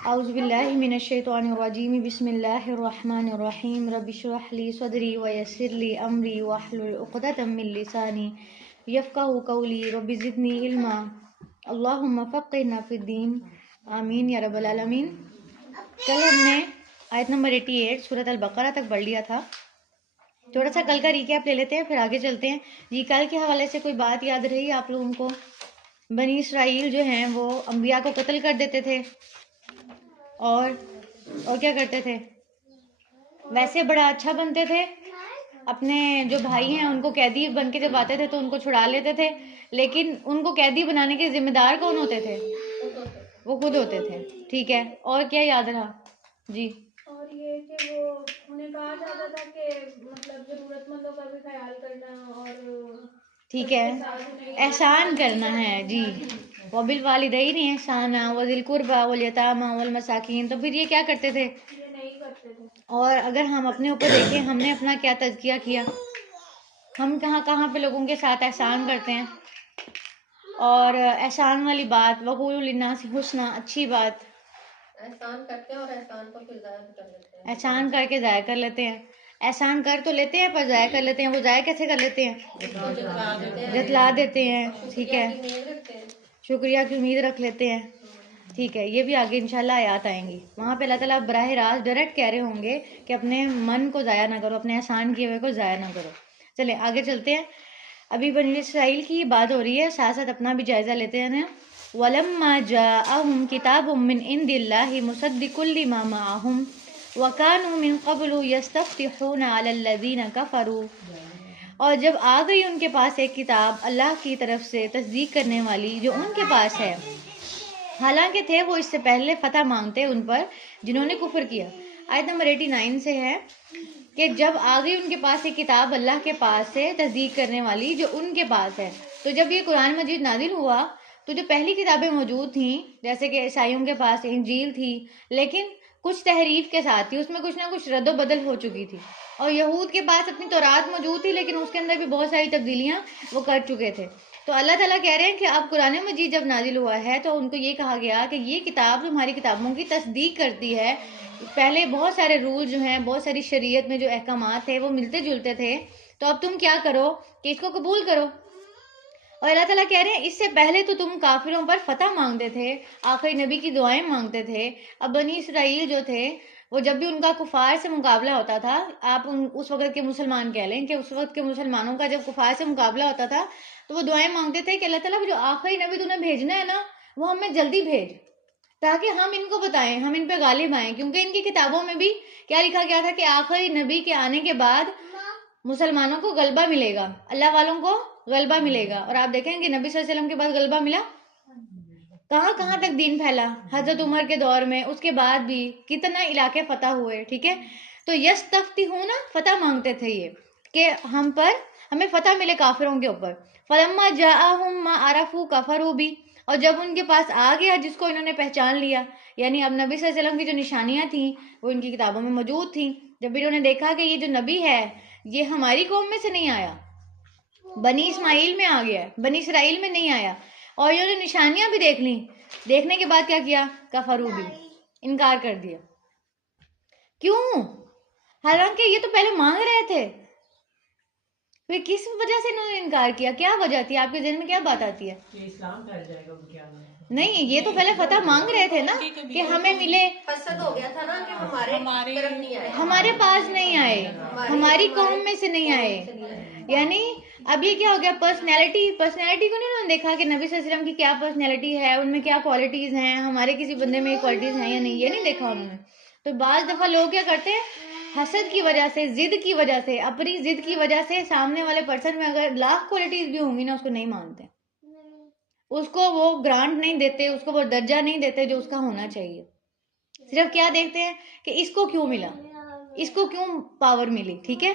اعوذ باللہ من الشیطان الرجیم بسم اللہ الرحمن الرحیم رب اشرح لی صدری ویسر لی امری واحلل عقدۃ من لسانی یفقہوا قولی رب زدنی علما اللہم فقہنا فی الدین آمین یا رب العالمین۔ کل ہم نے آیت نمبر 88 سورۃ البقرہ تک پڑھ لیا تھا۔ تھوڑا سا کل کا ریکیپ لے لیتے ہیں پھر آگے چلتے ہیں۔ جی کل کے حوالے سے کوئی بات یاد رہی آپ لوگوں کو؟ بنی اسرائیل جو ہیں وہ انبیاء کو قتل کر دیتے تھے اور کیا کرتے تھے؟ ویسے بڑا اچھا بنتے تھے، اپنے جو بھائی ہیں ان کو قیدی بن کے جب آتے تھے تو ان کو چھڑا لیتے تھے، لیکن ان کو قیدی بنانے کے ذمہ دار کون ہوتے تھے؟ وہ خود ہوتے تھے۔ ٹھیک ہے، اور کیا یاد رہا؟ جی اور یہ کہ وہ انہیں کہا جاتا تھا کہ مطلب ضرورت مندوں کا بھی خیال کرنا اور ٹھیک ہے، احسان کرنا ہے۔ جی وبالوالدین احسانا وذی القربى والیتامی والمساکین، تو پھر یہ کیا کرتے تھے؟ یہ نہیں کرتے تھے۔ اور اگر ہم اپنے اوپر دیکھیں ہم نے اپنا کیا تزکیہ کیا؟ ہم کہاں کہاں پہ لوگوں کے ساتھ احسان کرتے ہیں؟ اور احسان والی بات وقولوا للناس حسنا، اچھی بات، احسان کرتے ہیں اور احسان کو پھر ضائع کر لیتے ہیں۔ احسان کر کے ضائع کر لیتے ہیں۔ احسان کر تو لیتے ہیں پر ضائع کر لیتے ہیں۔ وہ ضائع کیسے کر لیتے ہیں؟ جتلا دیتے ہیں۔ ٹھیک ہے، شکریہ کی امید رکھ لیتے ہیں۔ ٹھیک ہے، یہ بھی آگے انشاءاللہ آیات آئیں گی، وہاں پہ اللہ تعالیٰ براہ راست ڈائریکٹ کہہ رہے ہوں گے کہ اپنے من کو ضائع نہ کرو، اپنے احسان کیے ہوئے کو ضائع نہ کرو۔ چلیں آگے چلتے ہیں۔ ابھی بنی اسرائیل کی بات ہو رہی ہے، ساتھ ساتھ اپنا بھی جائزہ لیتے ہیں۔ وَلَمَّا جَاءَهُمْ كِتَابٌ مِّنْ عِندِ اللَّهِ مُصَدِّقٌ لِّمَا مَعَهُمْ وَكَانُوا مِن قَبْلُ يَسْتَفْتِحُونَ عَلَى الَّذِينَ كَفَرُوا، اور جب آ گئی ان کے پاس ایک کتاب اللہ کی طرف سے تصدیق کرنے والی جو ان کے پاس ہے، حالانکہ تھے وہ اس سے پہلے فتح مانگتے ان پر جنہوں نے کفر کیا۔ آیت نمبر 89 سے ہے کہ جب آ گئی ان کے پاس ایک کتاب اللہ کے پاس سے تصدیق کرنے والی جو ان کے پاس ہے، تو جب یہ قرآن مجید نازل ہوا تو جو پہلی کتابیں موجود تھیں جیسے کہ عیسائیوں کے پاس انجیل تھی، لیکن کچھ تحریف کے ساتھ تھی، اس میں کچھ نہ کچھ رد و بدل ہو چکی تھی، اور یہود کے پاس اپنی تورات موجود تھی لیکن اس کے اندر بھی بہت ساری تبدیلیاں وہ کر چکے تھے۔ تو اللہ تعالیٰ کہہ رہے ہیں کہ اب قرآن مجید جب نازل ہوا ہے تو ان کو یہ کہا گیا کہ یہ کتاب تمہاری کتابوں کی تصدیق کرتی ہے۔ پہلے بہت سارے رول جو ہیں، بہت ساری شریعت میں جو احکامات تھے وہ ملتے جلتے تھے، تو اب تم کیا کرو کہ اس کو قبول کرو۔ اور اللہ تعالیٰ کہہ رہے ہیں اس سے پہلے تو تم کافروں پر فتح مانگتے تھے، آخری نبی کی دعائیں مانگتے تھے۔ اب بنی اسرائیل جو تھے وہ جب بھی ان کا کفار سے مقابلہ ہوتا تھا، آپ اس وقت کے مسلمان کہہ لیں کہ اس وقت کے مسلمانوں کا جب کفار سے مقابلہ ہوتا تھا تو وہ دعائیں مانگتے تھے کہ اللہ تعالیٰ جو آخری نبی تو انہیں بھیجنا ہے نا وہ ہمیں جلدی بھیج، تاکہ ہم ان کو بتائیں، ہم ان پہ غالب آئیں، کیونکہ ان کی کتابوں میں بھی کیا لکھا گیا تھا کہ آخری نبی کے آنے کے بعد مسلمانوں کو غلبہ ملے گا، اللہ والوں کو غلبہ ملے گا۔ اور آپ دیکھیں کہ نبی صلی اللہ علیہ وسلم کے بعد غلبہ ملا، کہاں کہاں تک دین پھیلا، حضرت عمر کے دور میں، اس کے بعد بھی کتنا علاقے فتح ہوئے۔ ٹھیک ہے، تو یستفتحون فتح مانگتے تھے یہ کہ ہمیں فتح ملے کافروں کے اوپر۔ فلما جاءہم ما عرفوا کفروا بھی، اور جب ان کے پاس آ گیا جس کو انہوں نے پہچان لیا، یعنی اب نبی صلی اللہ علیہ وسلم کی جو نشانیاں تھیں وہ ان کی کتابوں میں موجود تھیں، جب انہوں نے دیکھا کہ یہ جو نبی ہے یہ ہماری قوم میں سے نہیں آیا، بنی اسماعیل میں آ گیا ہے، بنی اسرائیل میں نہیں آیا، اور انہوں نے نشانیاں بھی دیکھ لیں، دیکھنے کے بعد کیا کیا؟ کفروا بھی، انکار کر دیا۔ کیوں؟ حالانکہ یہ تو پہلے مانگ رہے تھے، پھر کس وجہ سے انہوں نے انکار کیا؟ کیا وجہ تھی؟ آپ کے ذہن میں کیا بات آتی ہے؟ اسلام پھیل جائے گا کیا؟ نہیں، یہ تو پہلے فتح مانگ رہے تھے نا کہ ہمیں ملے، حسد ہو گیا تھا نا کہ ہمارے طرف نہیں آئے، ہمارے پاس نہیں آئے، ہماری قوم میں سے نہیں آئے، یعنی اب یہ کیا ہو گیا؟ پرسنالٹی کو نہیں انہوں نے دیکھا کہ نبی صلی اللہ علیہ وسلم کی کیا پرسنالٹی ہے، ان میں کیا کوالٹیز ہیں، ہمارے کسی بندے میں یہ کوالٹیز ہیں یا نہیں، یہ نہیں دیکھا انہوں نے۔ تو بعض دفعہ لوگ کیا کرتے ہیں، حسد کی وجہ سے، ضد کی وجہ سے، اپنی ضد کی وجہ سے سامنے والے پرسن میں اگر لاکھ کوالٹیز بھی ہوں گی نا اس کو نہیں مانتے، اس کو وہ گرانٹ نہیں دیتے، اس کو وہ درجہ نہیں دیتے جو اس کا ہونا چاہیے۔ صرف کیا دیکھتے ہیں کہ اس کو کیوں ملا، اس کو کیوں پاور ملی۔ ٹھیک ہے،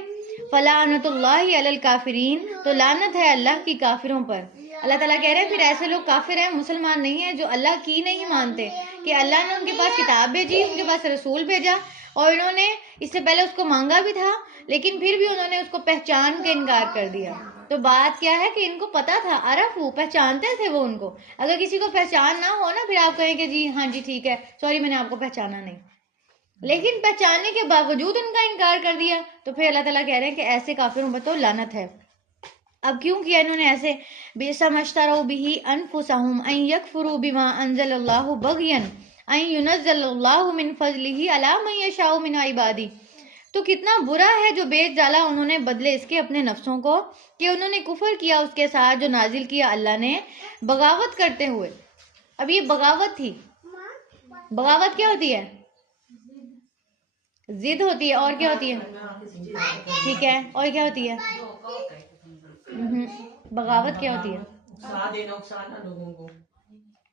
فلعنت اللہ علی الکافرین، تو لعنت ہے اللہ کی کافروں پر۔ اللہ تعالیٰ کہہ رہے ہیں پھر ایسے لوگ کافر ہیں، مسلمان نہیں ہیں، جو اللہ کی نہیں مانتے کہ اللہ نے ان کے پاس کتاب بھیجی، ان کے پاس رسول بھیجا، اور انہوں نے اس سے پہلے اس کو مانگا بھی تھا لیکن پھر بھی انہوں نے اس کو پہچان کے انکار کر دیا۔ تو بات کیا ہے کہ ان کو پتا تھا، عرف وہ پہچانتے تھے وہ ان کو. اگر کسی کو پہچان نہ ہو نا، پھر آپ کہیں کہ جی ہاں جی ٹھیک ہے سوری میں نے آپ کو پہچانا نہیں، لیکن پہچاننے کے باوجود ان کا انکار کر دیا، تو پھر اللہ تعالیٰ کہہ رہے ہیں کہ ایسے کافروں پر تو لعنت ہے. اب کیوں کیا انہوں نے ایسے؟ بئس ما اشتروا به انفسهم ان يكفروا بما انزل الله بغيا ان ينزل الله من فضله على من يشاء من عباده. تو کتنا برا ہے جو بیچ ڈالا انہوں نے بدلے اس کے اپنے نفسوں کو، کہ انہوں نے کفر کیا اس کے ساتھ جو نازل کیا اللہ نے، بغاوت کرتے ہوئے. اب یہ بغاوت تھی. بغاوت کیا ہوتی ہے؟ ضد ہوتی ہے. اور کیا ہوتی ہے؟ ٹھیک ہے، اور کیا ہوتی ہے؟ بغاوت کیا ہوتی ہے؟ اکسا دینا، اکسانا لوگوں کو.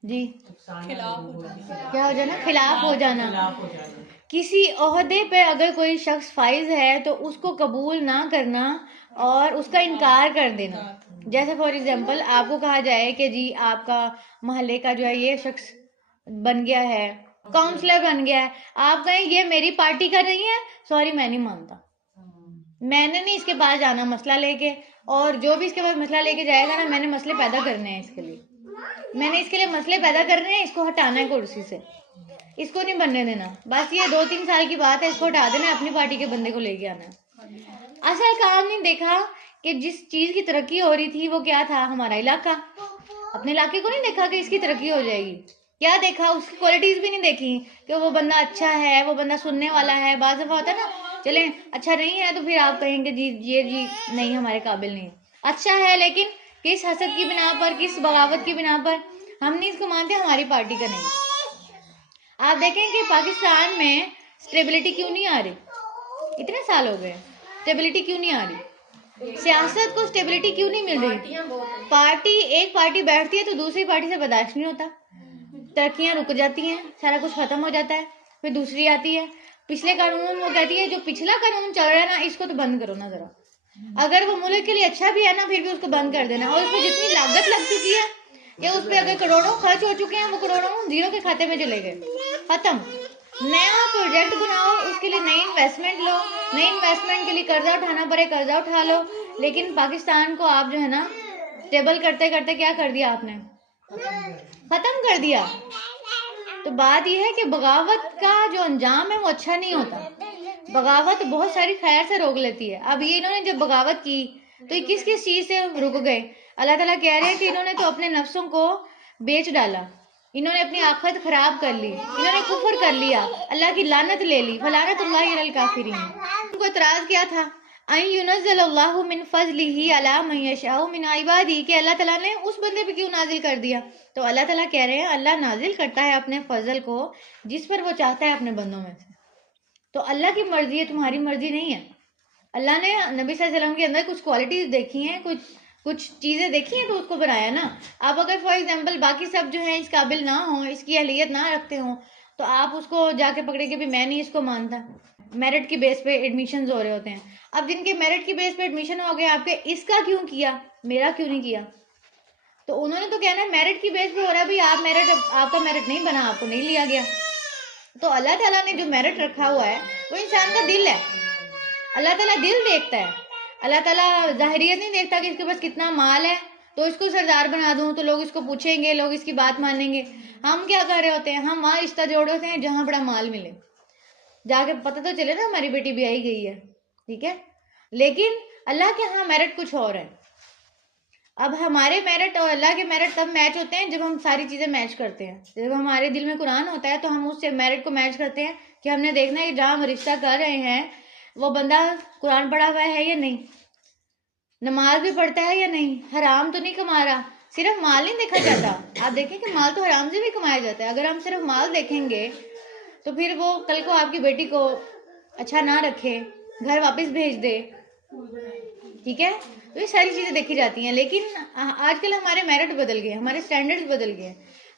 جی خلاف ہو جانا. کیا ہو جانا؟ خلاف ہو جانا. خلاف ہو جانا. کسی عہدے پہ اگر کوئی شخص فائز ہے تو اس کو قبول نہ کرنا اور اس کا انکار کر دینا. جیسے فار ایگزامپل آپ کو کہا جائے کہ جی آپ کا محلے کا جو ہے یہ شخص بن گیا ہے، کاؤنسلر بن گیا ہے، آپ کہیں یہ میری پارٹی کا نہیں ہے، سوری میں نہیں مانتا، میں نے نہیں اس کے پاس جانا مسئلہ لے کے، اور جو بھی اس کے پاس مسئلہ لے کے جائے گا نا، میں نے مسئلے پیدا کرنے ہیں اس کے لیے، میں نے اس کے لیے مسئلے پیدا کرنے ہیں، اس کو ہٹانا ہے کرسی سے، اس کو نہیں بننے دینا. بس یہ 2-3 سال کی بات ہے، اس کو ہٹا دینا، اپنی پارٹی کے بندے کو لے کے آنا ہے. اصل کام نہیں دیکھا کہ جس چیز کی ترقی ہو رہی تھی وہ کیا تھا؟ ہمارا علاقہ. اپنے علاقے کو نہیں دیکھا کہ اس کی ترقی ہو جائے گی. کیا دیکھا؟ اس کی کوالٹیز بھی نہیں دیکھی کہ وہ بندہ اچھا ہے، وہ بندہ سننے والا ہے. بعض دفعہ ہوتا ہے نا، چلیں اچھا نہیں ہے تو پھر آپ کہیں گے جی یہ جی نہیں ہمارے قابل نہیں. اچھا ہے لیکن کس حسد کی بنا پر، کس بغاوت کی بنا پر ہم نہیں اس کو مانتے ہماری پارٹی کا نہیں. آپ دیکھیں کہ پاکستان میں اسٹیبلٹی کیوں نہیں آ رہی؟ اتنے سال ہو گئے، اسٹیبلٹی کیوں نہیں آ رہی؟ سیاست کو اسٹیبلٹی کیوں نہیں مل رہی؟ پارٹی ایک پارٹی بیٹھتی ہے تو دوسری پارٹی سے برداشت نہیں ہوتا، ترقیاں رک جاتی ہیں، سارا کچھ ختم ہو جاتا ہے، پھر دوسری آتی ہے. پچھلے قانون وہ کہتی ہے جو پچھلا قانون چل رہا ہے نا اس کو تو بند کرو نا ذرا. اگر وہ ملک کے لیے اچھا بھی ہے نا پھر بھی اس کو بند کر دینا. اور اس پہ جتنی لاگت لگ چکی ہے کہ اس پہ اگر کروڑوں خرچ ہو چکے ہیں، وہ کروڑوں زیرو کے کھاتے میں چلے گئے، ختم. نیا پروجیکٹ بناؤ، اس کے لیے نئی انویسٹمنٹ لو، نئی انویسٹمنٹ کے لیے قرضہ اٹھانا پڑے قرضہ اٹھا لو. لیکن پاکستان کو آپ جو ہے نا اسٹیبل کرتے کرتے کیا کر دیا آپ نے؟ ختم کر دیا. تو بات یہ ہے کہ بغاوت کا جو انجام ہے وہ اچھا نہیں ہوتا. بغاوت بہت ساری خیر سے روک لیتی ہے. اب یہ انہوں نے جب بغاوت کی تو یہ کس کس چیز سے رک گئے؟ اللہ تعالیٰ کہہ رہے ہیں کہ انہوں نے تو اپنے نفسوں کو بیچ ڈالا، انہوں نے اپنی آخرت خراب کر لی، انہوں نے کفر کر لیا، اللہ کی لعنت لے لی. فلعنت اللہ علی الکافرین. ان کو اعتراض کیا تھا؟ ان ينزل اللہ من فضلہ علی من یشاء من عبادہ، کہ اللہ تعالیٰ نے اس بندے پہ کیوں نازل کر دیا؟ تو اللہ تعالیٰ کہہ رہے ہیں اللہ نازل کرتا ہے اپنے فضل کو جس پر وہ چاہتا ہے اپنے بندوں میں سے. تو اللہ کی مرضی ہے، تمہاری مرضی نہیں ہے. اللہ نے نبی صلی اللہ علیہ وسلم کے اندر کچھ کوالٹیز دیکھی ہیں، کچھ چیزیں دیکھی ہیں تو اس کو بنایا نا. آپ اگر فار ایگزامپل باقی سب جو ہیں اس قابل نہ ہوں، اس کی اہلیت نہ رکھتے ہوں، تو آپ اس کو جا کے پکڑے کہ بھی میں نہیں اس کو مانتا. میرٹ کی بیس پہ ایڈمیشنز ہو رہے ہوتے ہیں. اب جن کے میرٹ کی بیس پہ ایڈمیشن ہو گئے، آپ کے اس کا کیوں کیا، میرا کیوں نہیں کیا؟ تو انہوں نے تو کہنا ہے میرٹ کی بیس پہ ہو رہا ہے، بھی آپ کا میرٹ نہیں بنا، آپ کو نہیں لیا گیا. تو اللہ تعالیٰ نے جو میرٹ رکھا ہوا ہے وہ انسان کا دل ہے. اللہ تعالیٰ دل دیکھتا ہے. اللہ تعالیٰ ظاہریت نہیں دیکھتا کہ اس کے پاس کتنا مال ہے تو اس کو سردار بنا دوں تو لوگ اس کو پوچھیں گے، لوگ اس کی بات مانیں گے. ہم کیا کر رہے ہوتے ہیں؟ ہم وہاں رشتہ جوڑ ہوتے ہیں جہاں بڑا مال ملے، جا کے پتہ تو چلے نا ہماری بیٹی بھی آئی گئی ہے، ٹھیک ہے. لیکن اللہ کے ہاں میرٹ کچھ اور ہے. اب ہمارے میرٹ اور اللہ کے میرٹ تب میچ ہوتے ہیں جب ہم ساری چیزیں میچ کرتے ہیں. جب ہمارے دل میں قرآن ہوتا ہے تو ہم اس سے میرٹ کو میچ کرتے ہیں کہ ہم نے دیکھنا ہے کہ جہاں ہم رشتہ کر رہے ہیں وہ بندہ قرآن پڑھا ہوا ہے یا نہیں، نماز بھی پڑھتا ہے یا نہیں، حرام تو نہیں کما رہا. صرف مال نہیں دیکھا جاتا. آپ دیکھیں کہ مال تو حرام سے بھی کمایا جاتا ہے. اگر ہم صرف مال دیکھیں گے تو پھر وہ کل کو آپ کی بیٹی کو اچھا نہ رکھے، گھر واپس بھیج دے، ٹھیک ہے. تو یہ ساری چیزیں دیکھی جاتی ہیں. لیکن آج کل ہمارے میرٹ بدل گئے، ہمارے سٹینڈرڈز بدل گئے.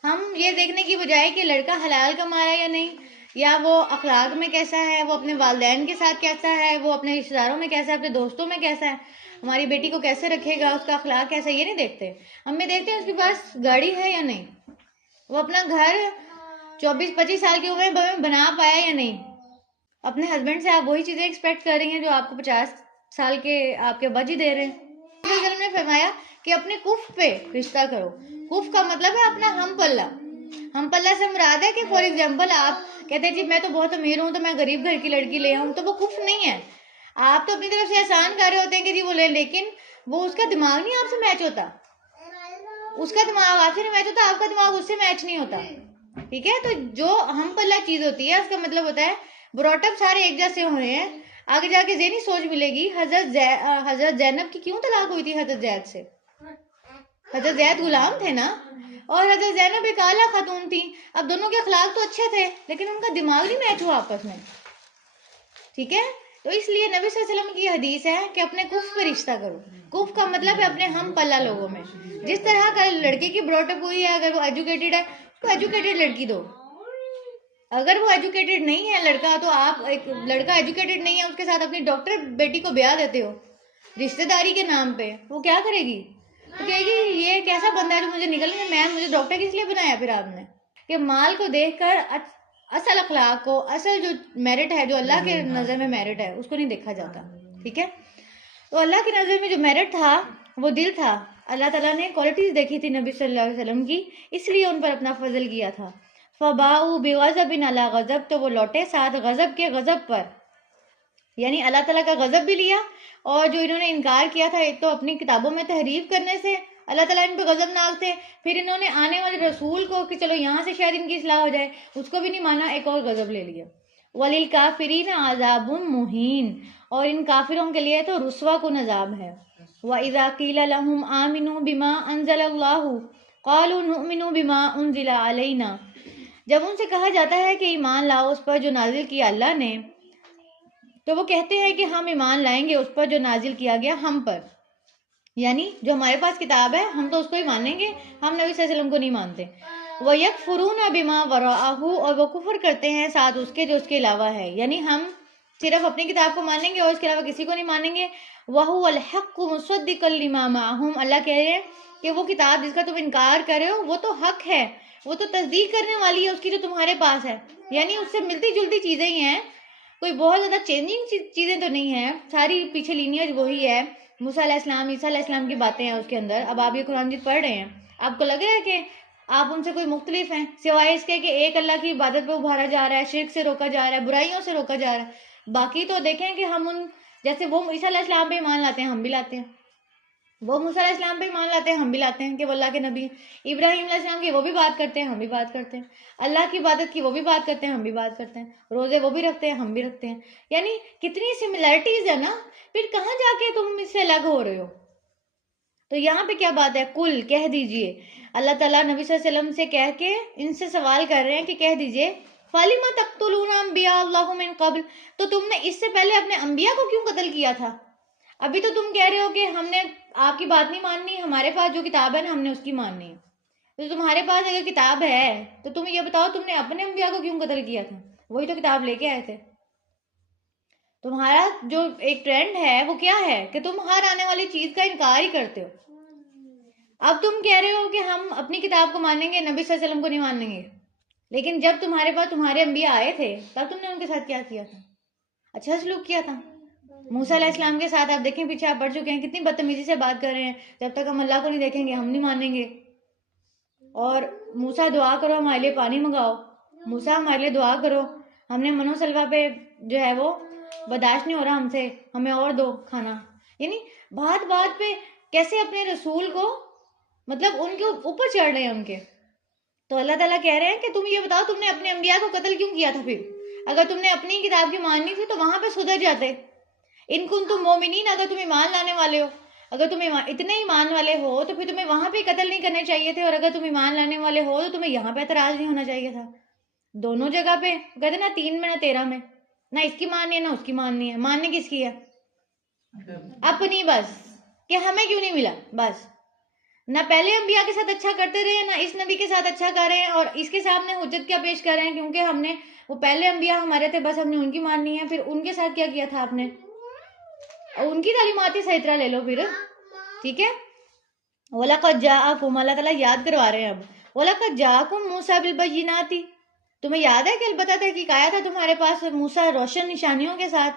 ہم یہ دیکھنے کی بجائے کہ لڑکا حلال کما رہا ہے یا نہیں، یا وہ اخلاق میں کیسا ہے، وہ اپنے والدین کے ساتھ کیسا ہے، وہ اپنے رشتہ داروں میں کیسا ہے، اپنے دوستوں میں کیسا ہے، ہماری بیٹی کو کیسے رکھے گا، اس کا اخلاق کیسا ہے، یہ نہیں دیکھتے. ہم یہ دیکھتے ہیں اس کے پاس گاڑی ہے یا نہیں، وہ اپنا گھر 24-25 سال کی عمر میں بنا پایا یا نہیں. اپنے ہسبینڈ سے آپ وہی چیزیں ایکسپیکٹ کر رہی ہیں جو آپ کو 50 سال کے آپ کے ابا جی دے رہے ہیں. نے فرمایا کہ اپنے کف پہ رشتہ کرو. کف کا مطلب ہے اپنا ہم پلہ. ہم پلہ سے مراد ہے کہ فار ایگزامپل آپ کہتے ہیں جی میں تو بہت امیر ہوں تو میں غریب گھر کی لڑکی لے آؤں, تو وہ کف نہیں ہے. آپ تو اپنی طرف سے احسان کر رہے ہوتے ہیں کہ جی وہ لے, لیکن وہ اس کا دماغ نہیں آپ سے میچ ہوتا, اس کا دماغ آپ سے نہیں میچ ہوتا, آپ کا دماغ اس سے میچ نہیں ہوتا. ٹھیک ہے, تو جو ہم پلہ چیز ہوتی ہے اس کا مطلب ہوتا ہے براٹ اپ سارے ایک جیسے ہو رہے ہیں. آگے جا کے ذہنی سوچ ملے گی. حضرت زینب کی کیوں طلاق ہوئی تھی حضرت زید سے؟ حضرت زید غلام تھے نا, اور حضرت زینب ایک اعلیٰ خاتون تھی. اب دونوں کے اخلاق تو اچھے تھے لیکن ان کا دماغ نہیں میچ ہوا آپس میں. ٹھیک ہے, تو اس لیے نبی صلی اللہ علیہ وسلم کی حدیث ہے کہ اپنے کف پہ رشتہ کرو. کف کا مطلب ہے اپنے ہم پلہ لوگوں میں. جس طرح کا لڑکی کی براٹ اپ ہوئی ہے, اگر وہ ایجوکیٹڈ ہے تو ایجوکیٹڈ لڑکی دو. اگر وہ ایجوکیٹڈ نہیں ہے لڑکا, تو آپ ایک لڑکا ایجوکیٹڈ نہیں ہے اس کے ساتھ اپنی ڈاکٹر بیٹی کو بیاہ دیتے ہو رشتہ داری کے نام پہ, وہ کیا کرے گی؟ تو کہے گی یہ کیسا بندہ ہے جو مجھے نکلنے, میں مجھے ڈاکٹر کس لیے بنایا پھر آپ نے؟ کہ مال کو دیکھ کر اصل اخلاق کو, اصل جو میرٹ ہے, جو اللہ کے نظر میں میرٹ ہے, اس کو نہیں دیکھا جاتا. ٹھیک ہے, تو اللہ کی نظر میں جو میرٹ تھا وہ دل تھا. اللہ تعالیٰ نے کوالٹیز دیکھی تھی نبی صلی اللہ علیہ وسلم کی, اس لیے ان پر اپنا فضل کیا تھا. فباؤ بغضب علی غضب, تو وہ لوٹے ساتھ غضب کے غضب پر, یعنی اللہ تعالیٰ کا غضب بھی لیا. اور جو انہوں نے انکار کیا تھا, ایک تو اپنی کتابوں میں تحریف کرنے سے اللہ تعالیٰ ان پہ غضب ناک تھے, پھر انہوں نے آنے والے رسول کو کہ چلو یہاں سے شاید ان کی اصلاح ہو جائے, اس کو بھی نہیں مانا, ایک اور غضب لے لیا. وَلِلْكَافِرِينَ عَذَابٌ مُّهِينٌ, اور ان کافروں کے لیے تو رسوا کن عذاب ہے. وَإِذَا قِيلَ لَهُمْ آمِنُوا بِمَا أَنزَلَ اللَّهُ قَالُوا نُؤْمِنُ بِمَا أُنزِلَ عَلَيْنَا, جب ان سے کہا جاتا ہے کہ ایمان لاؤ اس پر جو نازل کیا اللہ نے, تو وہ کہتے ہیں کہ ہم ایمان لائیں گے اس پر جو نازل کیا گیا ہم پر, یعنی جو ہمارے پاس کتاب ہے ہم تو اس کو ہی مانیں گے, ہم نبی صلی اللہ علیہ وسلم کو نہیں مانتے. وَيَكْفُرُونَ بِمَا وَرَاءَهُ, اور وہ کفر کرتے ہیں ساتھ اس کے جو اس کے علاوہ ہے, یعنی ہم صرف اپنی کتاب کو مانیں گے اور اس کے علاوہ کسی کو نہیں مانیں گے. وَهُوَ الْحَقُّ مُصَدِّقًا لِمَا مَعَهُمْ, اللہ کہہ رہے ہیں کہ وہ کتاب جس کا تم انکار کر رہے ہو وہ تو حق ہے, وہ تو تصدیق کرنے والی ہے اس کی جو تمہارے پاس ہے, یعنی اس سے ملتی جلتی چیزیں ہی ہیں, کوئی بہت زیادہ چینجنگ چیزیں تو نہیں ہیں, ساری پیچھے لینیج وہی ہے. موسیٰ علیہ السلام, عیسیٰ علیہ السلام کی باتیں ہیں اس کے اندر. اب آپ یہ قرآن مجید پڑھ رہے ہیں, آپ کو لگ رہا ہے کہ آپ ان سے کوئی مختلف ہیں, سوائے اس کے کہ ایک اللہ کی عبادت پہ ابھارا جا رہا ہے, شرک سے روکا جا رہا ہے, برائیوں سے روکا جا رہا ہے. باقی تو دیکھیں کہ ہم ان جیسے وہ عیسیٰ علیہ السلام پہ ایمان لاتے ہیں ہم بھی لاتے ہیں, وہ موسیٰ علیہ السلام پہ ایمان لاتے ہیں ہم بھی لاتے ہیں کہ وہ اللہ کے نبی. ابراہیم علیہ السلام کی وہ بھی بات کرتے ہیں ہم بھی بات کرتے ہیں, اللہ کی عبادت کی وہ بھی بات کرتے ہیں ہم بھی بات کرتے ہیں, روزے وہ بھی رکھتے ہیں ہم بھی رکھتے ہیں. یعنی کتنی سملیرٹیز ہے نا, پھر کہاں جا کے تم اس سے الگ ہو رہے ہو؟ تو یہاں پہ کیا بات ہے, کل کہہ دیجئے, اللہ تعالیٰ نبی صلی اللہ علیہ وسلم سے کہہ کے ان سے سوال کر رہے ہیں کہ کہہ دیجئے فَلِمَ تَقْتُلُونَ أَنْبِيَاءَ اللَّهِ مِنْ قَبْلِ, تو تم نے اس سے پہلے اپنے انبیاء کو کیوں قتل کیا تھا؟ ابھی تو تم کہہ رہے ہو کہ ہم نے آپ کی بات نہیں ماننی, ہمارے پاس جو کتاب ہے نا ہم نے اس کی ماننی ہے. تو تمہارے پاس اگر کتاب ہے تو تم یہ بتاؤ تم نے اپنے انبیاء کو کیوں قتل کیا تھا؟ وہی تو کتاب لے کے آئے تھے. تمہارا جو ایک ٹرینڈ ہے وہ کیا ہے کہ تم ہر آنے والی چیز کا انکار ہی کرتے ہو. اب تم کہہ رہے ہو کہ ہم اپنی کتاب کو مانیں گے, نبی صلی اللہ علیہ وسلم کو نہیں مانیں گے, لیکن جب تمہارے پاس تمہارے انبیاء آئے تھے تب تم نے ان کے ساتھ کیا کیا تھا؟ اچھا سلوک کیا تھا. موسیٰ علیہ السلام کے ساتھ آپ دیکھیں پیچھے آپ پڑھ چکے ہیں کتنی بدتمیزی سے بات کر رہے ہیں, جب تک ہم اللہ کو نہیں دیکھیں گے ہم نہیں مانیں گے. اور موسیٰ دعا کرو ہمارے لیے پانی منگاؤ, موسیٰ ہمارے لیے دعا کرو, ہم نے منو سلوا پہ جو ہے وہ برداشت نہیں ہو رہا ہم سے, ہمیں اور دو کھانا. یعنی بات بات پہ کیسے اپنے رسول کو مطلب ان کے اوپر چڑھ رہے ہیں ان کے. تو اللہ تعالیٰ کہہ رہے ہیں کہ تم یہ بتاؤ تم نے اپنے انبیاء کو قتل کیوں کیا تھا؟ پھر اگر تم نے اپنی کتاب کی ماننی تھی تو وہاں پہ سدھر جاتے. ان کنتم مومنین, اگر تم ایمان لانے والے ہو, اگر تم اتنے ایمان والے ہو تو پھر تمہیں وہاں پہ قتل نہیں کرنے چاہیے تھے, اور اگر تم ایمان لانے والے ہو تو تمہیں یہاں پہ اعتراض نہیں ہونا چاہیے تھا. دونوں جگہ پہ کہتے نا 3 میں نہ 13 میں, نہ اس کی ماننی ہے نہ اس کی ماننی ہے. ماننے کس کی ہے؟ اپنی, بس کہ ہمیں کیوں نہیں ملا. بس نہ پہلے انبیاء کے ساتھ اچھا کرتے رہے, نہ اس نبی کے ساتھ اچھا کر رہے ہیں, اور اس کے سامنے حجت کیا پیش کر رہے ہیں کیونکہ ہم نے وہ پہلے انبیاء ہمارے تھے, بس ہم نے ان کی ماننی ہے. پھر ان کے ساتھ کیا کیا تھا آپ نے؟ ان کی تعلیمات ہی صحیح طرح لے لو پھر. ٹھیک ہے, وَلَقَدْ جَاءَكُمْ, اللہ تعالیٰ یاد کروا رہے ہیں اب, وَلَقَدْ جَاءَكُمْ مُوسَىٰ بِالْبَيِّنَاتِ, تمہیں یاد ہے کہ البتہ تحقیق آیا تھا تمہارے پاس موسیٰ روشن نشانیوں کے ساتھ.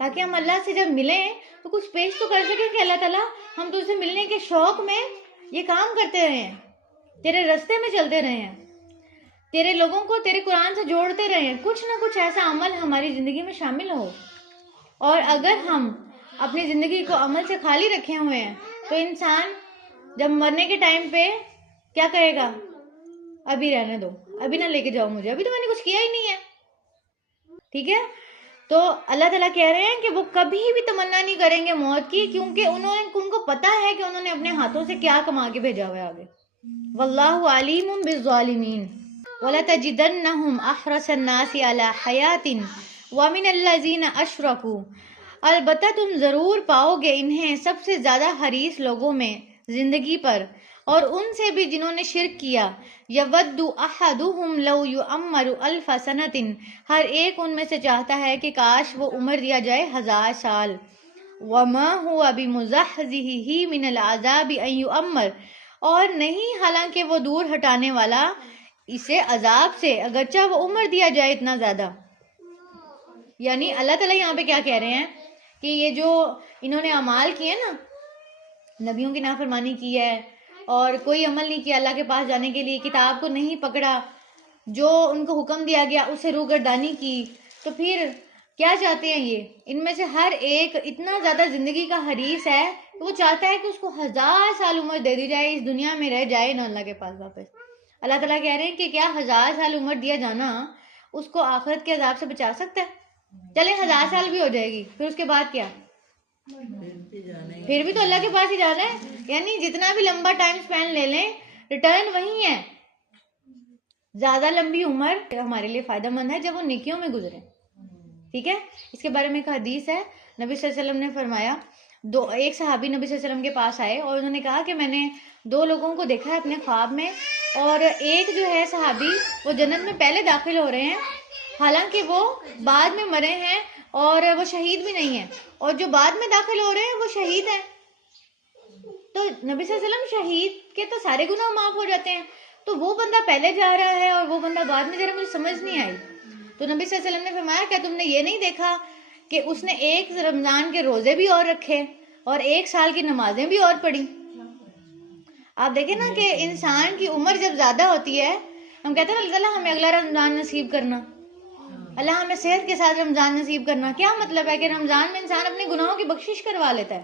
تاکہ ہم اللہ سے جب ملیں تو کچھ پیش تو کر سکیں کہ اللہ تعالیٰ ہم تجھ سے ملنے کے شوق میں یہ کام کرتے رہے ہیں، تیرے رستے میں چلتے رہے ہیں، تیرے لوگوں کو تیرے قرآن سے جوڑتے رہے ہیں، کچھ نہ کچھ ایسا عمل ہماری زندگی میں شامل ہو. اور اگر ہم اپنی زندگی کو عمل سے خالی رکھے ہوئے ہیں تو انسان جب مرنے کے ٹائم پہ کیا کہے گا؟ ابھی رہنے دو، ابھی نہ لے کے جاؤ مجھے، ابھی تو میں نے کچھ کیا ہی نہیں ہے. ٹھیک ہے، تو اللہ تعالیٰ کہہ رہے ہیں کہ وہ کبھی بھی تمنا نہیں کریں گے موت کی، کیونکہ ان کو پتا ہے کہ انہوں نے اپنے ہاتھوں سے کیا کما کے بھیجا ہوا ہے آگے. واللہ علیم بالظالمین وَلَتَجِدَنَّهُمْ أَحْرَصَ النَّاسِ عَلَى حَيَاةٍ وَمِنَ الَّذِينَ أَشْرَكُوا، البتہ تم ضرور پاؤ گے انہیں سب سے زیادہ حریص لوگوں میں زندگی پر، اور ان سے بھی جنہوں نے شرک کیا. یود احدہم لو یعمر الف سنۃ، ہر ایک ان میں سے چاہتا ہے کہ کاش وہ عمر دیا جائے 1000 سال. وما هو بمزحزحہ من العذاب ان یعمر، اور نہیں حالانکہ وہ دور ہٹانے والا اسے عذاب سے اگرچہ وہ عمر دیا جائے اتنا زیادہ. یعنی اللہ تعالیٰ یہاں پہ کیا کہہ رہے ہیں کہ یہ جو انہوں نے اعمال کیے نا، نبیوں کی نافرمانی کی ہے اور کوئی عمل نہیں کیا اللہ کے پاس جانے کے لیے، کتاب کو نہیں پکڑا، جو ان کو حکم دیا گیا اسے روگردانی کی، تو پھر کیا چاہتے ہیں یہ؟ ان میں سے ہر ایک اتنا زیادہ زندگی کا حریص ہے کہ وہ چاہتا ہے کہ اس کو 1000 سال عمر دے دی جائے، اس دنیا میں رہ جائے نہ اللہ کے پاس واپس. اللہ تعالیٰ کہہ رہے ہیں کہ کیا 1000 سال عمر دیا جانا اس کو آخرت کے عذاب سے بچا سکتا ہے؟ چلے 1000 سال بھی ہو جائے گی، پھر اس کے بعد کیا؟ پھر بھی تو اللہ کے پاس ہی جانا ہے. یعنی جتنا بھی لمبا ٹائم سپین لے لیں ریٹرن وہی ہے. زیادہ لمبی عمر ہمارے لیے فائدہ مند ہے جب وہ نیکیوں میں گزرے. ٹھیک ہے، اس کے بارے میں ایک حدیث ہے، نبی صلی اللہ علیہ وسلم نے فرمایا، ایک صحابی نبی صلی اللہ علیہ وسلم کے پاس آئے اور انہوں نے کہا کہ میں نے 2 لوگوں کو دیکھا ہے اپنے خواب میں، اور ایک جو ہے صحابی وہ جنت میں پہلے داخل ہو رہے ہیں حالانکہ وہ بعد میں مرے ہیں اور وہ شہید بھی نہیں ہیں، اور جو بعد میں داخل ہو رہے ہیں وہ شہید ہیں. تو نبی صلی اللہ علیہ وسلم شہید کے تو سارے گناہ معاف ہو جاتے ہیں، تو وہ بندہ پہلے جا رہا ہے اور وہ بندہ بعد میں، ذرا مجھے سمجھ نہیں آئی. تو نبی صلی اللہ علیہ وسلم نے فرمایا کیا تم نے یہ نہیں دیکھا کہ اس نے ایک رمضان کے روزے بھی اور رکھے اور 1 سال کی نمازیں بھی اور پڑھی؟ آپ دیکھیں نا کہ انسان کی عمر جب زیادہ ہوتی ہے، ہم کہتے ہیں نا اللہ تعالیٰ ہمیں اگلا رمضان نصیب کرنا، اللہ ہمیں صحت کے ساتھ رمضان نصیب کرنا. کیا مطلب ہے کہ رمضان میں انسان اپنے گناہوں کی بخشش کروا لیتا ہے،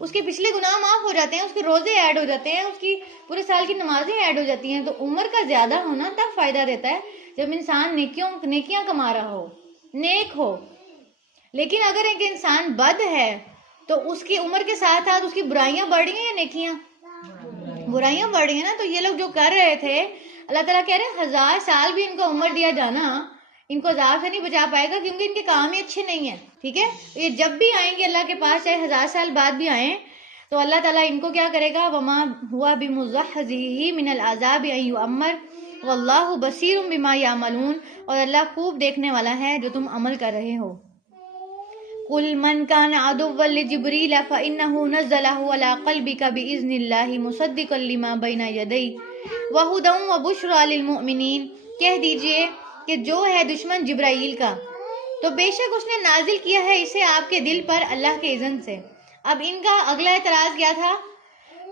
اس کے پچھلے گناہ معاف ہو جاتے ہیں، اس کے روزے ایڈ ہو جاتے ہیں، اس کی پورے سال کی نمازیں ایڈ ہو جاتی ہیں. تو عمر کا زیادہ ہونا تب فائدہ دیتا ہے جب انسان نیکیاں کما رہا ہو، نیک ہو. لیکن اگر ایک انسان بد ہے تو اس کی عمر کے ساتھ ساتھ اس کی برائیاں بڑھ رہی ہیں یا نیکیاں؟ برائیاں بڑھ رہی ہیں نا. تو یہ لوگ جو کر رہے تھے، اللہ تعالیٰ کہہ رہے ہیں 1000 سال بھی ان کو عمر دیا جانا ان کو عذاب سے نہیں بچا پائے گا، کیونکہ ان کے کام ہی اچھے نہیں ہیں. ٹھیک ہے، یہ جب بھی آئیں گے اللہ کے پاس، چاہے 1000 سال بعد بھی آئیں، تو اللہ تعالیٰ ان کو کیا کرے گا؟ وما ہوا بمزحزحہ من العذاب ان یعمر واللہ بصیر بما یعملون، اور اللہ خوب دیکھنے والا ہے جو تم عمل کر رہے ہو. قل من كان عدوا لجبريل فإنه نزله على قلبك بإذن الله مصدقا لما بين يديه وهدى وبشرى للمؤمنين، کہہ دیجئے کہ جو ہے دشمن جبرائیل کا تو بے شک اس نے نازل کیا ہے اسے آپ کے دل پر اللہ کے اذن سے. اب ان کا اگلا اعتراض کیا تھا؟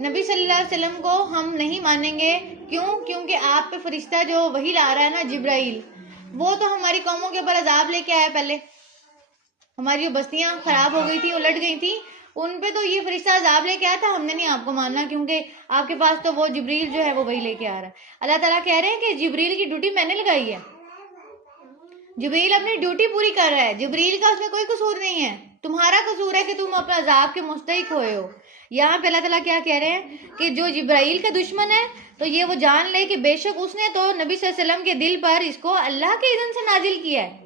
نبی صلی اللہ علیہ وسلم کو ہم نہیں مانیں گے، کیوں؟ کیونکہ آپ پہ فرشتہ جو وحی لا رہا ہے نا، جبرائیل، وہ تو ہماری قوموں کے اوپر عذاب لے کے آیا. پہلے ہماری جو بستیاں خراب ہو گئی تھی، الٹ گئی تھی، ان پہ تو یہ فرشتہ عذاب لے کے آیا تھا. ہم نے نہیں آپ کو ماننا کیونکہ آپ کے پاس تو وہ جبریل جو ہے وہ وہی لے کے آ رہا ہے. اللہ تعالیٰ کہہ رہے ہیں کہ جبریل کی ڈیوٹی میں نے لگائی ہے، جبریل اپنی ڈیوٹی پوری کر رہا ہے، جبریل کا اس میں کوئی قصور نہیں ہے. تمہارا قصور ہے کہ تم اپنے عذاب کے مستحق ہوئے ہو. یہاں پہ اللہ تعالیٰ کیا کہہ رہے ہیں کہ جو جبرائیل کا دشمن ہے تو یہ وہ جان لے کہ بے شک اس نے تو نبی صلی اللہ علیہ وسلم کے دل پر اس کو اللہ کے اذن سے نازل کیا ہے.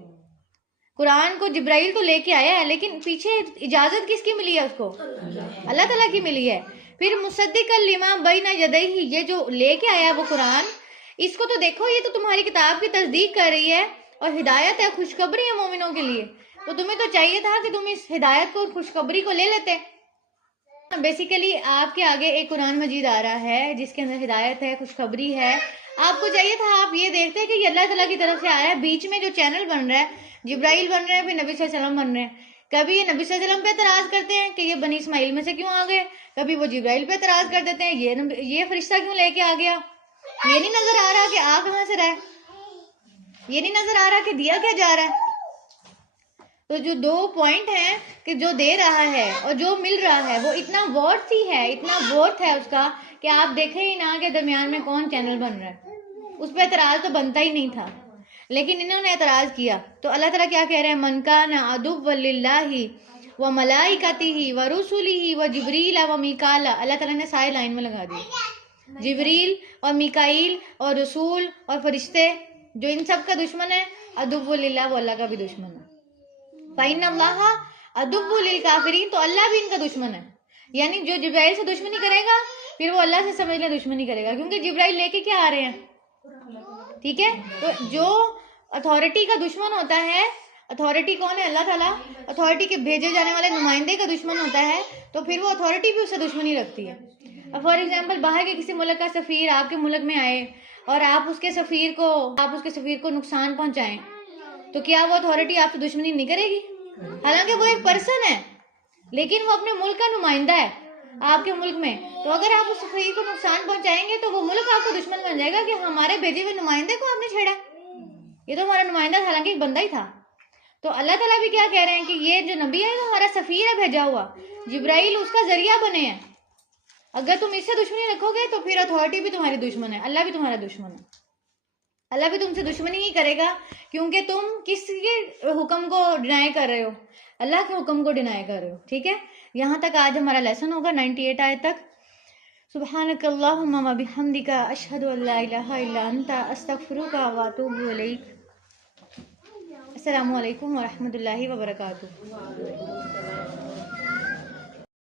قرآن کو جبرائیل تو لے کے آیا ہے، لیکن پیچھے اجازت کس کی ملی ہے؟ اس کو اللہ تعالیٰ کی ملی ہے. پھر مصدقا لما بین یدیہ، یہ جو لے کے آیا وہ قرآن، اس کو تو دیکھو، یہ تو تمہاری کتاب کی تصدیق کر رہی ہے اور ہدایت ہے، خوشخبری ہے مومنوں کے لیے. تو تمہیں تو چاہیے تھا کہ تم اس ہدایت کو، خوشخبری کو لے لیتے. بیسیکلی آپ کے آگے ایک قرآن مجید آ رہا ہے جس کے اندر ہدایت ہے، خوشخبری ہے. آپ کو چاہیے تھا آپ یہ دیکھتے کہ یہ اللہ تعالیٰ کی طرف سے آیا ہے. بیچ میں جو چینل بن رہا ہے، جبرائیل بن رہے ہیں، پھر نبی صلی اللہ علیہ وسلم بن رہے ہیں. کبھی یہ نبی صلی اللہ علیہ وسلم پہ اعتراض کرتے ہیں کہ یہ بنی اسماعیل میں سے کیوں آ گئے، کبھی وہ جبرائیل پہ اعتراض کر دیتے ہیں یہ فرشتہ کیوں لے کے آ گیا، یہ نہیں نظر آ رہا کہ آ کہاں سے رہا ہے، یہ نہیں نظر آ رہا کہ دیا کیا جا رہا ہے. تو جو 2 پوائنٹ ہیں کہ جو دے رہا ہے اور جو مل رہا ہے وہ اتنا ورتھ ہی ہے، اتنا ورتھ ہے اس کا کہ آپ دیکھیں ہی نہ کہ درمیان میں کون چینل بن رہا ہے. اس پہ اعتراض تو بنتا ہی نہیں تھا، لیکن انہوں نے اعتراض کیا. تو اللہ تعالیٰ کیا کہہ رہے ہیں، من کان عدوا للہ و ملائکتہ و رسلہ و جبریل و میکال. اللہ تعالیٰ نے سارے لائن میں لگا دی، جبریل اور میکائیل اور رسول اور فرشتے جو ان سب کا دشمن ہے، عدو للہ وہ اللہ کا بھی دشمن ہے. فإن اللہ عدو للکافرین، تو اللہ بھی ان کا دشمن ہے. یعنی جو جبرائیل سے دشمنی کرے گا پھر وہ اللہ سے سمجھ لیں دشمنی کرے گا، کیونکہ جبرائیل لے کے کیا آ رہے ہیں، ٹھیک ہے. تو جو اتھارٹی کا دشمن ہوتا ہے، اتھارٹی کون ہے، اللہ تعالیٰ، اتھارٹی کے بھیجے جانے والے نمائندے کا دشمن ہوتا ہے، تو پھر وہ اتھارٹی بھی اس سے دشمنی رکھتی ہے. اب فار ایگزامپل باہر کے کسی ملک کا سفیر آپ کے ملک میں آئے اور آپ اس کے سفیر کو نقصان پہنچائیں، تو کیا وہ اتھارٹی آپ سے دشمنی نہیں کرے گی؟ حالانکہ وہ ایک پرسن ہے لیکن وہ اپنے ملک کا نمائندہ ہے آپ کے ملک میں. تو اگر آپ اس سفیر کو نقصان پہنچائیں گے تو وہ ملک آپ کا دشمن بن جائے گا کہ ہمارے بھیجے ہوئے نمائندے کو آپ نے چھیڑا، یہ تو ہمارا نمائندہ تھا، حالانکہ ایک بندہ ہی تھا. تو اللہ تعالیٰ بھی کیا کہہ رہے ہیں کہ یہ جو نبی ہے تو ہمارا سفیر ہے بھیجا ہوا، جبرائیل اس کا ذریعہ بنے ہیں. اگر تم اس سے دشمنی رکھو گے تو پھر اتھارٹی بھی تمہاری دشمن ہے، اللہ بھی تمہارا دشمن ہے. اللہ بھی تم سے دشمنی ہی کرے گا کیونکہ تم کس کے حکم کو ڈینائی کر رہے ہو، اللہ کے حکم کو ڈینائی کر رہے ہو. ٹھیک ہے، یہاں تک آج ہمارا لیسن ہوگا 98 آیت تک. سبحانک اللہم و بحمدک، اشہد ان لا الہ الا انت، استغفرک و اتوب الیک. السلام علیکم ورحمۃ اللہ وبرکاتہ.